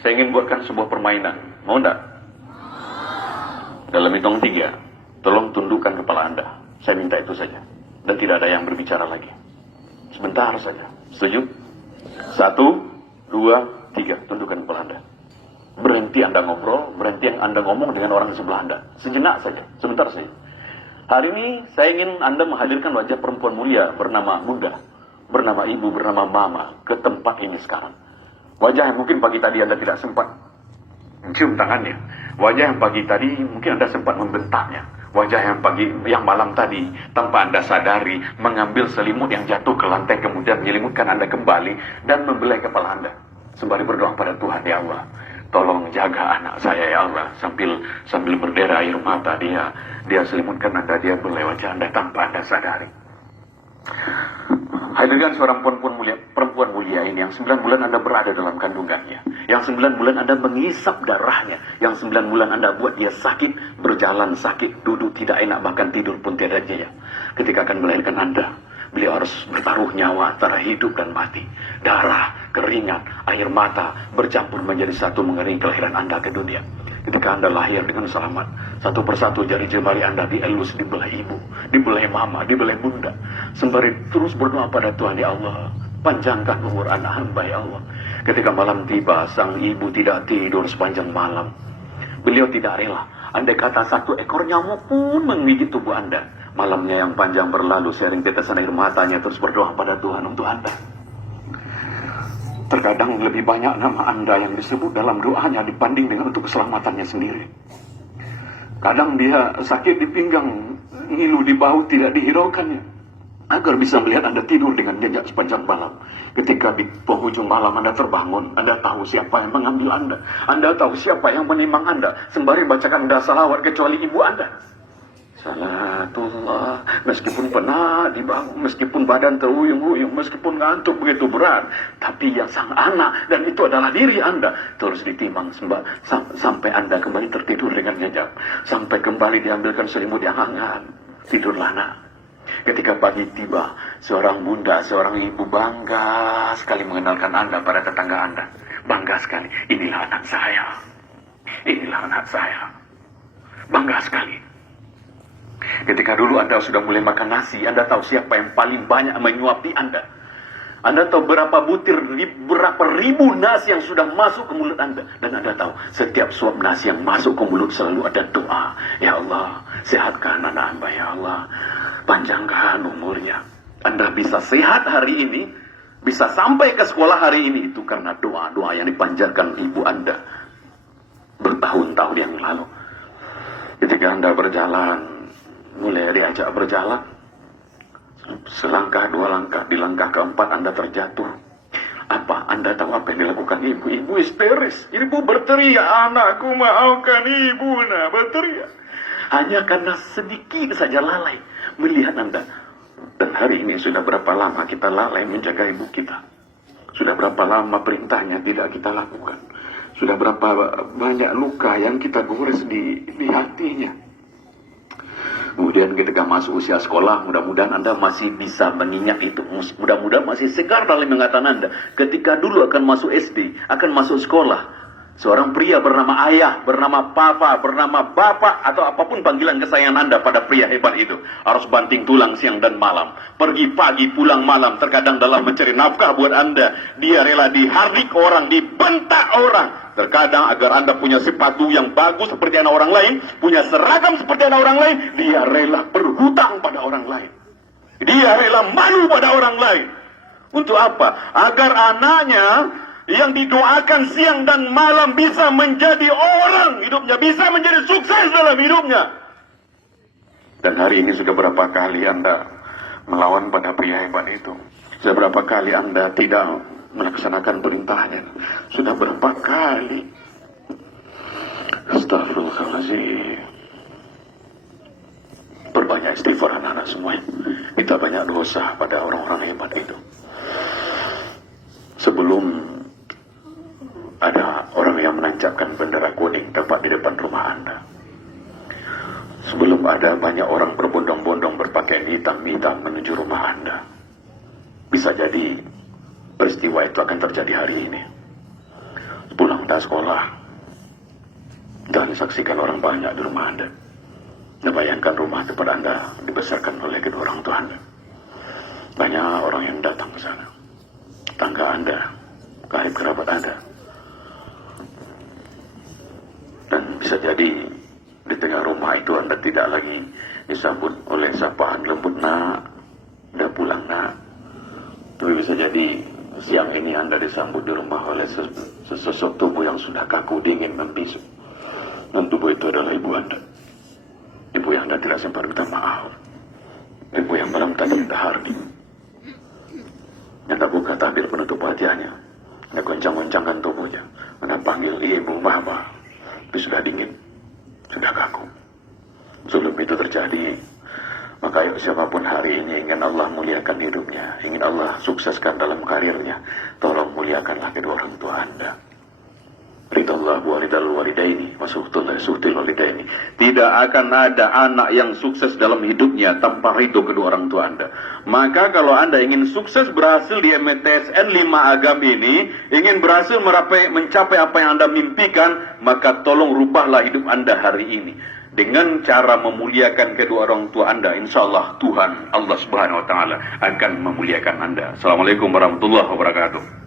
Saya ingin buatkan sebuah permainan. Mau enggak? Dalam hitung 3, tolong tundukkan kepala Anda. Saya minta itu saja. Dan tidak ada yang berbicara lagi. Sebentar saja. Setuju? 1, 2, 3. Tundukkan kepala Anda. Berhenti Anda ngobrol, berhenti Anda ngomong dengan orang sebelah Anda. Sejenak saja, sebentar saja. Hari ini saya ingin Anda menghadirkan wajah perempuan mulia bernama Bunda, bernama Ibu, bernama Mama ke tempat ini sekarang. Wajah yang mungkin pagi tadi Anda tidak sempat mencium tangannya. Wajah yang pagi tadi mungkin Anda sempat membentaknya. Wajah yang malam tadi tanpa Anda sadari mengambil selimut yang jatuh ke lantai kemudian menyelimutkan Anda kembali dan membelai kepala Anda. Sembari berdoa pada Tuhan, ya Allah, tolong jaga anak saya ya Allah. Sambil berdera air mata dia selimutkan Anda, dia belai wajah Anda tanpa Anda sadari. Hadirkan seorang perempuan mulia ini yang 9 bulan Anda berada dalam kandungannya, yang 9 bulan Anda mengisap darahnya, yang 9 bulan Anda buat dia sakit, berjalan sakit, duduk tidak enak, bahkan tidur pun tidak jaya. Ketika akan melahirkan Anda, beliau harus bertaruh nyawa antara hidup dan mati. Darah, keringat, air mata bercampur menjadi satu mengiringi kelahiran Anda ke dunia. Ketika Anda lahir dengan selamat, satu persatu jari jemari Anda dielus, dibelai ibu, dibelai mama, dibelai bunda. Sembari terus berdoa pada Tuhan, ya Allah, panjangkan umur anak hamba ya Allah. Ketika malam tiba, sang ibu tidak tidur sepanjang malam. Beliau tidak rela. Andai kata 1 ekor nyamuk pun menggigit tubuh Anda. Malamnya yang panjang berlalu, sering tetesan air matanya terus berdoa pada Tuhan untuk Anda. Terkadang lebih banyak nama Anda yang disebut dalam doanya dibanding dengan untuk keselamatannya sendiri. Kadang dia sakit di pinggang, ngilu di bahu tidak dihiraukannya, agar bisa melihat Anda tidur dengan nyenyak sepanjang malam. Ketika di penghujung malam Anda terbangun, Anda tahu siapa yang mengambil Anda. Anda tahu siapa yang menimang Anda, sembari bacakan Anda salawat kecuali ibu Anda. Salatullah, meskipun penat dibangun, meskipun badan teruyung-uyung, meskipun ngantuk begitu berat, tapi yang sang anak, dan itu adalah diri Anda, terus ditimang sampai Anda kembali tertidur dengan nyenyak, sampai kembali diambilkan selimut yang hangat. Tidurlah nak. Ketika pagi tiba, seorang bunda, seorang ibu bangga sekali mengenalkan Anda pada tetangga Anda. Bangga sekali, inilah anak saya, inilah anak saya. Bangga sekali. Ketika dulu Anda sudah mulai makan nasi, Anda tahu siapa yang paling banyak menyuapi Anda. Anda tahu berapa ribu nasi yang sudah masuk ke mulut Anda. Dan Anda tahu setiap suap nasi yang masuk ke mulut selalu ada doa. Ya Allah, sehatkan anak hamba ya Allah, panjangkan umurnya. Anda bisa sehat hari ini, bisa sampai ke sekolah hari ini, itu karena doa-doa yang dipanjatkan ibu Anda bertahun-tahun yang lalu. Ketika Anda berjalan, mulai diajak berjalan, selangkah 2 langkah, di langkah keempat Anda terjatuh. Apa? Anda tahu apa yang dilakukan ibu? Ibu histeris. Ibu berteriak, anakku maafkan ibu, nah berteriak. Hanya karena sedikit saja lalai melihat Anda. Dan hari ini sudah berapa lama kita lalai menjaga ibu kita? Sudah berapa lama perintahnya tidak kita lakukan? Sudah berapa banyak luka yang kita gores di hatinya? Kemudian ketika masuk usia sekolah, mudah-mudahan Anda masih bisa mengingat itu. Mudah-mudahan masih segar dalam ingatan Anda. Ketika dulu akan masuk SD, akan masuk sekolah, seorang pria bernama ayah, bernama papa, bernama bapak, atau apapun panggilan kesayangan Anda pada pria hebat itu, harus banting tulang siang dan malam, pergi pagi pulang malam. Terkadang dalam mencari nafkah buat Anda, dia rela dihardik orang, dibentak orang. Terkadang agar Anda punya sepatu yang bagus seperti anak orang lain, punya seragam seperti anak orang lain, dia rela berhutang pada orang lain. Dia rela malu pada orang lain. Untuk apa? Agar anaknya yang didoakan siang dan malam bisa menjadi orang hidupnya, bisa menjadi sukses dalam hidupnya. Dan hari ini sudah berapa kali Anda melawan pada pria hebat itu? Sudah berapa kali Anda tidak melaksanakan perintahnya? Sudah berapa kali? Astagfirullahaladzim. Perbanyak istighfar anak-anak semua. Kita banyak dosa pada orang-orang hebat itu. Sebelum ada orang yang menancapkan bendera kuning tepat di depan rumah Anda, sebelum ada banyak orang berbondong-bondong berpakaian hitam-hitam menuju rumah Anda, bisa jadi peristiwa itu akan terjadi hari ini. Pulang Anda sekolah dan saksikan orang banyak di rumah Anda. Nah, bayangkan rumah tempat Anda dibesarkan oleh kedua orang tua Anda. Banyak orang yang datang ke sana. Tangga Anda, karib kerabat Anda. Dan bisa jadi di tengah rumah itu Anda tidak lagi disambut oleh sapaan lembut, nak, udah pulang, nak. Tapi bisa jadi siang ini Anda disambut di rumah oleh sesosok tubuh yang sudah kaku, dingin, membisu. Dan tubuh itu adalah ibu Anda. Ibu yang Anda tidak sempat minta maaf. Ibu yang malam tak minta hardi. Anda buka tabir penutup wajahnya. Anda goncang-goncangkan tubuhnya. Anda panggil ibu, mama. Tapi sudah dingin, sudah kaku. Sebelum itu terjadi, maka yuk siapapun hari ini ingin Allah muliakan hidupnya, ingin Allah sukseskan dalam karirnya, tolong muliakanlah kedua orang tua Anda. Ridallah walidal walidaini wasuhtul walidaini. Tidak akan ada anak yang sukses dalam hidupnya tanpa ridho kedua orang tua Anda. Maka kalau Anda ingin sukses berhasil di MTSN 5 Agam ini, ingin berhasil mencapai apa yang Anda mimpikan, maka tolong rubahlah hidup Anda hari ini dengan cara memuliakan kedua orang tua Anda. Insya Allah Tuhan Allah Subhanahu Wa Taala akan memuliakan Anda. Assalamualaikum warahmatullahi wabarakatuh.